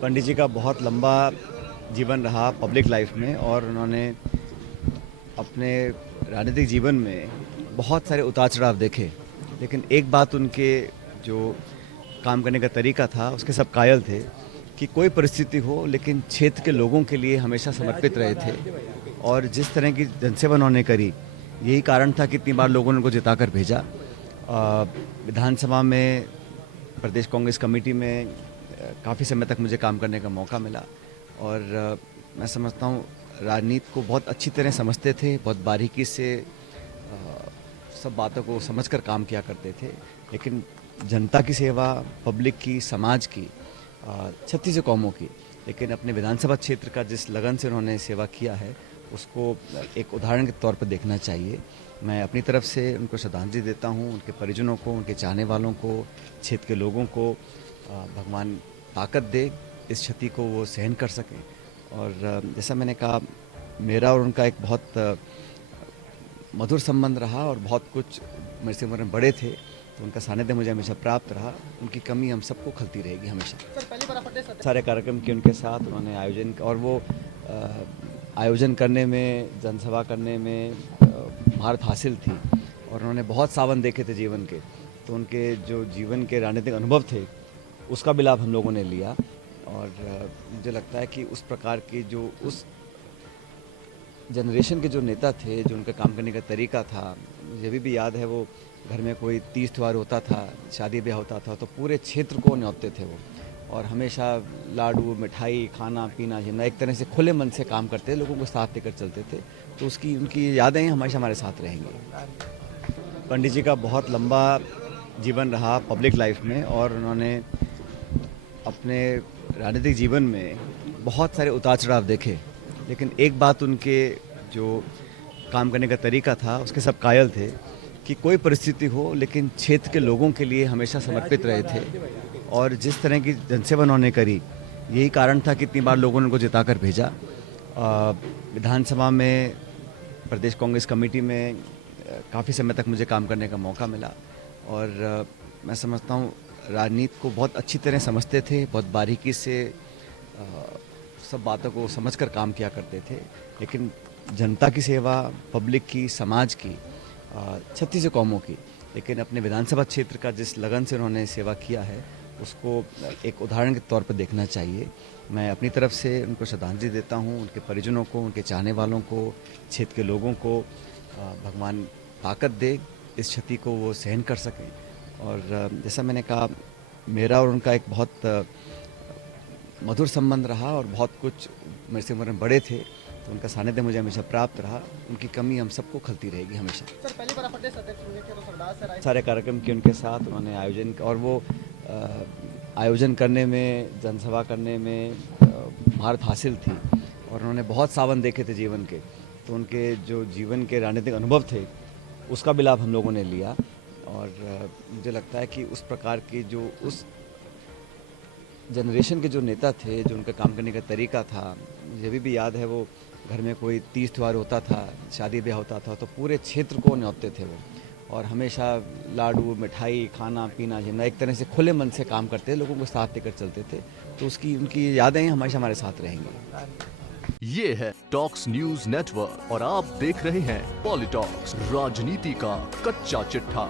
पंडित जी का बहुत लंबा जीवन रहा पब्लिक लाइफ में और उन्होंने अपने राजनीतिक जीवन में बहुत सारे उतार चढ़ाव देखे। लेकिन एक बात उनके जो काम करने का तरीका था उसके सब कायल थे कि कोई परिस्थिति हो लेकिन क्षेत्र के लोगों के लिए हमेशा समर्पित रहे थे। और जिस तरह की जनसेवा उन्होंने करी, यही कारण था कि इतनी बार लोगों ने उनको जिता कर भेजा। विधानसभा में प्रदेश कांग्रेस कमेटी में काफ़ी समय तक मुझे काम करने का मौका मिला और मैं समझता हूँ राजनीति को बहुत अच्छी तरह समझते थे, बहुत बारीकी से सब बातों को समझकर काम किया करते थे। लेकिन जनता की सेवा, पब्लिक की, समाज की, 36 कौमों की, लेकिन अपने विधानसभा क्षेत्र का जिस लगन से उन्होंने सेवा किया है उसको एक उदाहरण के तौर पर देखना चाहिए। मैं अपनी तरफ से उनको श्रद्धांजलि देता हूँ, उनके परिजनों को, उनके चाहने वालों को, क्षेत्र के लोगों को भगवान ताकत दे, इस क्षति को वो सहन कर सकें। और जैसा मैंने कहा, मेरा और उनका एक बहुत मधुर संबंध रहा और बहुत कुछ मेरे से उम्र में बड़े थे, तो उनका सानिध्य मुझे हमेशा प्राप्त रहा। उनकी कमी हम सबको खलती रहेगी हमेशा। सारे कार्यक्रम के उनके साथ उन्होंने आयोजन और वो आयोजन करने में, जनसभा करने में महारत हासिल थी और उन्होंने बहुत सावन देखे थे जीवन के, तो उनके जो जीवन के राजनीतिक अनुभव थे उसका भी लाभ हम लोगों ने लिया। और मुझे लगता है कि उस प्रकार की जो उस जनरेशन के जो नेता थे, जो उनका काम करने का तरीका था, मुझे अभी भी याद है, वो घर में कोई तीज त्यौहार होता था, शादी ब्याह होता था, तो पूरे क्षेत्र को न्योते थे वो, और हमेशा लाडू, मिठाई, खाना पीना जीना, एक तरह से खुले मन से काम करते थे, लोगों को साथ लेकर चलते थे। तो उसकी उनकी यादें हमेशा हमारे साथ रहेंगी। पंडित जी का बहुत लंबा जीवन रहा पब्लिक लाइफ में और उन्होंने अपने राजनीतिक जीवन में बहुत सारे उतार चढ़ाव देखे। लेकिन एक बात उनके जो काम करने का तरीका था उसके सब कायल थे कि कोई परिस्थिति हो लेकिन क्षेत्र के लोगों के लिए हमेशा समर्पित रहे थे। और जिस तरह की जनसेवा उन्होंने करी, यही कारण था कि इतनी बार लोगों ने उनको जिता कर भेजा। विधानसभा में प्रदेश कांग्रेस कमेटी में काफ़ी समय तक मुझे काम करने का मौका मिला और मैं समझता हूँ राजनीति को बहुत अच्छी तरह समझते थे, बहुत बारीकी से सब बातों को समझकर काम किया करते थे। लेकिन जनता की सेवा, पब्लिक की, समाज की, 36 कौमों की, लेकिन अपने विधानसभा क्षेत्र का जिस लगन से उन्होंने सेवा किया है उसको एक उदाहरण के तौर पर देखना चाहिए। मैं अपनी तरफ से उनको श्रद्धांजलि देता हूँ, उनके परिजनों को, उनके चाहने वालों को, क्षेत्र के लोगों को भगवान ताकत दे, इस क्षति को वो सहन कर सकें। और जैसा मैंने कहा, मेरा और उनका एक बहुत मधुर संबंध रहा और बहुत कुछ मेरे से उम्र में बड़े थे, तो उनका सानिध्य मुझे हमेशा प्राप्त रहा। उनकी कमी हम सबको खलती रहेगी हमेशा। सर, पहली बार आप प्रदेश अध्यक्ष हुए थे, तो सरदार सर आए। सारे कार्यक्रम के उनके साथ उन्होंने आयोजन और वो आयोजन करने में, जनसभा करने में महारत हासिल थी और उन्होंने बहुत सावन देखे थे जीवन के, तो उनके जो जीवन के राजनीतिक अनुभव थे उसका भी लाभ हम लोगों ने लिया। और मुझे लगता है कि उस प्रकार की जो उस जनरेशन के जो नेता थे, जो उनका काम करने का तरीका था, मुझे अभी भी याद है, वो घर में कोई तीज त्यौहार होता था, शादी ब्याह होता था, तो पूरे क्षेत्र को न्योते थे वो, और हमेशा लाडू, मिठाई, खाना पीना जीना, एक तरह से खुले मन से काम करते थे, लोगों को साथ लेकर चलते थे। तो उसकी उनकी यादें हमेशा हमारे साथ रहेंगी। ये है टॉक्स न्यूज नेटवर्क और आप देख रहे हैं पॉलिटॉक्स, राजनीति का कच्चा चिट्ठा।